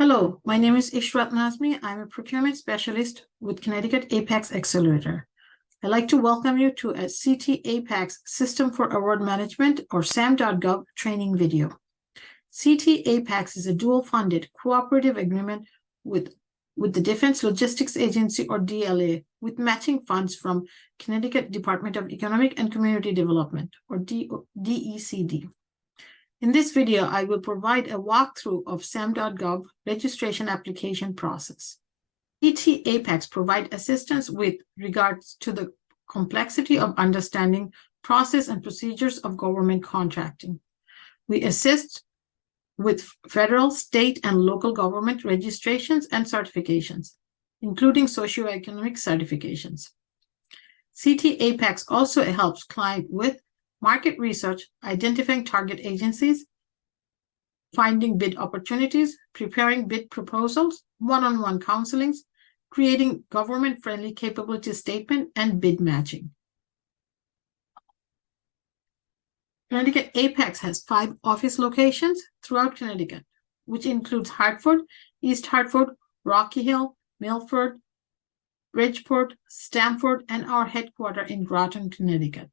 Hello, my name is Ishrat Nazmi. I'm a procurement specialist with Connecticut Apex Accelerator. I'd like to welcome you to a CT Apex System for Award Management or SAM.gov training video. CT Apex is a dual-funded cooperative agreement with the Defense Logistics Agency or DLA with matching funds from Connecticut Department of Economic and Community Development or DECD. In this video, I will provide a walkthrough of SAM.gov registration application process. CT Apex provide assistance with regards to the complexity of understanding process and procedures of government contracting. We assist with federal, state, and local government registrations and certifications, including socioeconomic certifications. CT Apex also helps clients with market research, identifying target agencies, finding bid opportunities, preparing bid proposals, one-on-one counselings, creating government-friendly capability statement, and bid matching. Connecticut Apex has 5 office locations throughout Connecticut, which includes Hartford, East Hartford, Rocky Hill, Milford, Bridgeport, Stamford, and our headquarters in Groton, Connecticut.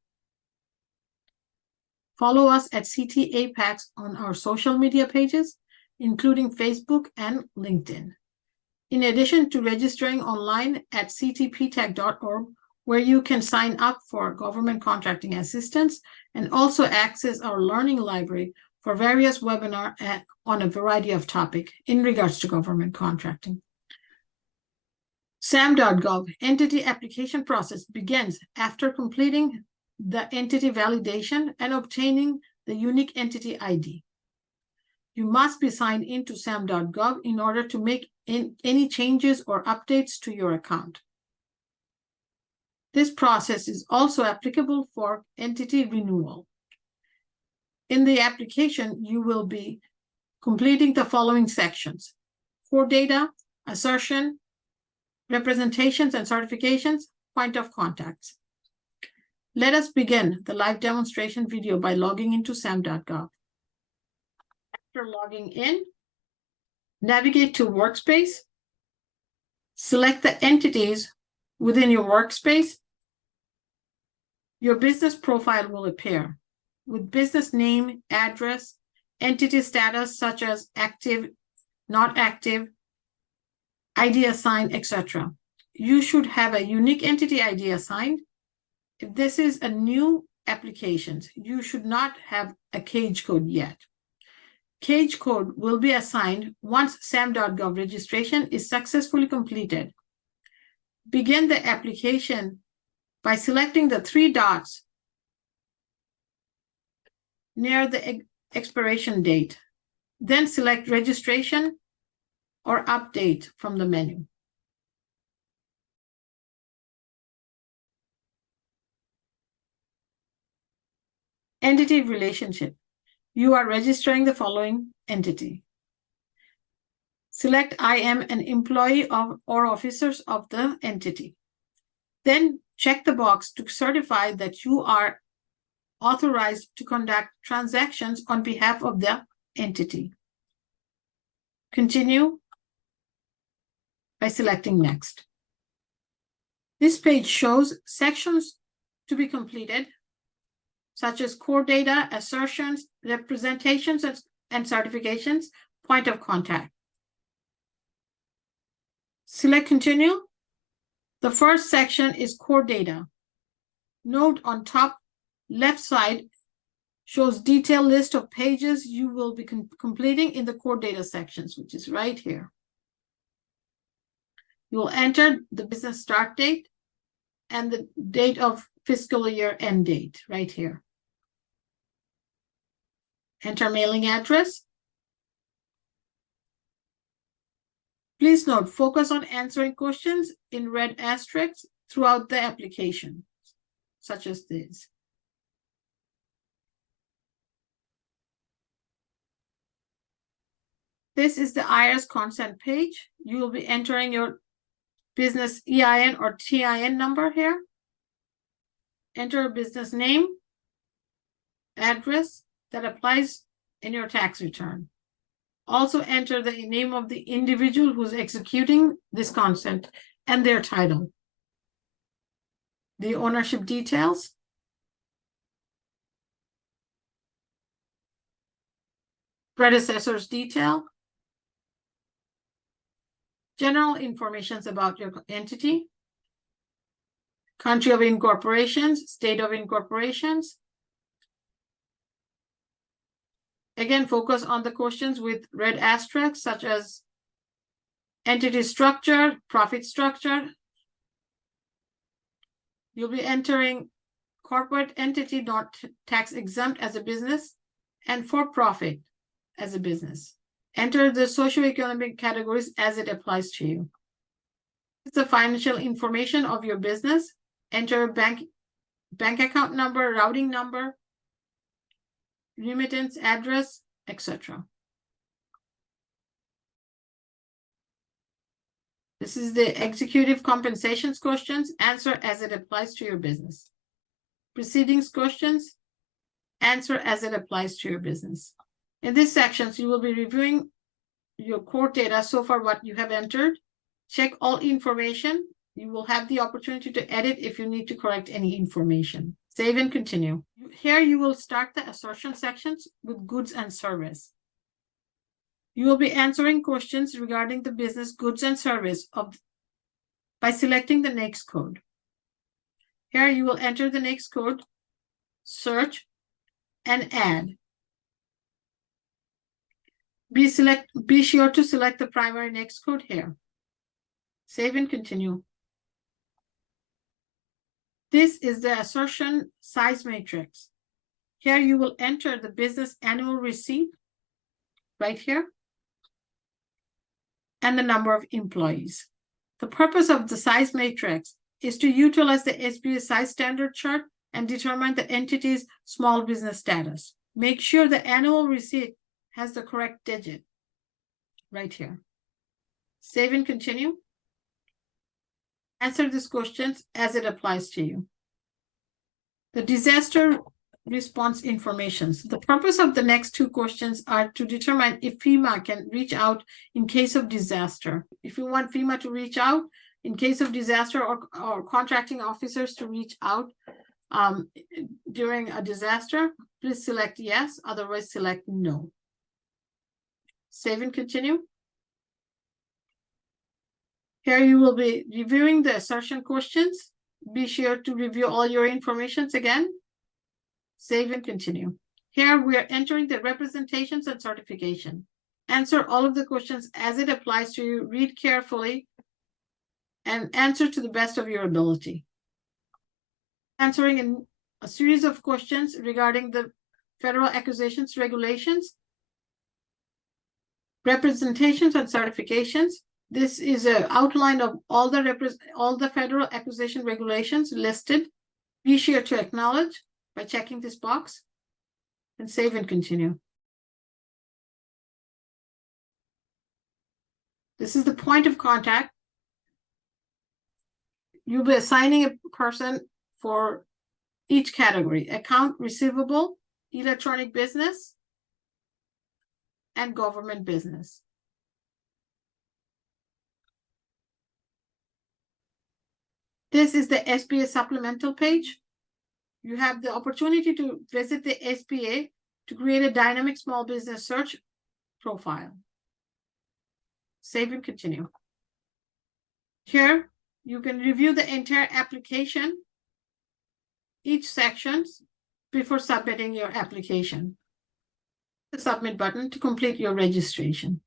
Follow us at CT Apex on our social media pages, including Facebook and LinkedIn. In addition to registering online at ctptech.org, where you can sign up for government contracting assistance and also access our learning library for various webinars on a variety of topics in regards to government contracting. SAM.gov entity application process begins after completing the entity validation and obtaining the unique entity ID. You must be signed into SAM.gov in order to make any changes or updates to your account. This process is also applicable for entity renewal. In the application, you will be completing the following sections: core data, assertion, representations and certifications, point of contacts. Let us begin the live demonstration video by logging into SAM.gov. After logging in, navigate to Workspace. Select the entities within your workspace. Your business profile will appear with business name, address, entity status such as active, not active, ID assigned, etc. You should have a unique entity ID assigned. If this is a new application, you should not have a cage code yet. Cage code will be assigned once SAM.gov registration is successfully completed. Begin the application by selecting the 3 dots near the expiration date. Then select registration or update from the menu. Entity relationship. You are registering the following entity. Select I am an employee of or officers of the entity. Then check the box to certify that you are authorized to conduct transactions on behalf of the entity. Continue by selecting next. This page shows sections to be completed, such as core data, assertions, representations, and certifications, point of contact. Select continue. The first section is core data. Note on top left side shows detailed list of pages you will be completing in the core data sections, which is right here. You will enter the business start date and the date of fiscal year end date right here. Enter mailing address. Please note, focus on answering questions in red asterisks throughout the application, such as this. This is the IRS consent page. You will be entering your business EIN or TIN number here. Enter a business name, address that applies in your tax return. Also enter the name of the individual who's executing this consent and their title. The ownership details. Predecessor's detail. General information about your entity. Country of incorporations, state of incorporations. Again, focus on the questions with red asterisks, such as entity structure, profit structure. You'll be entering corporate entity not tax exempt as a business and for profit as a business. Enter the socioeconomic categories as it applies to you. It's the financial information of your business. Enter bank account number, routing number, remittance address, etc. This is the executive compensations questions. Answer as it applies to your business. Proceedings questions. Answer as it applies to your business. In this section, you will be reviewing your core data so far, what you have entered. Check all information. You will have the opportunity to edit if you need to correct any information. Save and continue. Here you will start the assertion sections with goods and service. You will be answering questions regarding the business, goods, and service by selecting the NAICS code. Here you will enter the NAICS code, search, and add. Be sure to select the primary NAICS code here. Save and continue. This is the assertion size matrix. Here you will enter the business annual receipt right here and the number of employees. The purpose of the size matrix is to utilize the SBA size standard chart and determine the entity's small business status. Make sure the annual receipt has the correct digit right here. Save and continue. Answer these questions as it applies to you. The disaster response information. The purpose of the next two questions are to determine if FEMA can reach out in case of disaster. If you want FEMA to reach out in case of disaster, or contracting officers to reach out during a disaster, please select yes, otherwise select no. Save and continue. Here you will be reviewing the assertion questions. Be sure to review all your information again. Save and continue. Here we are entering the representations and certification. Answer all of the questions as it applies to you. Read carefully and answer to the best of your ability. Answering in a series of questions regarding the Federal Acquisitions Regulations, representations and certifications. This is an outline of all the Federal Acquisition Regulations listed. Be sure to acknowledge by checking this box and save and continue. This is the point of contact. You'll be assigning a person for each category: account receivable, electronic business, and government business. This is the SBA supplemental page. You have the opportunity to visit the SBA to create a dynamic small business search profile. Save and continue. Here, you can review the entire application, each section, before submitting your application. The submit button to complete your registration.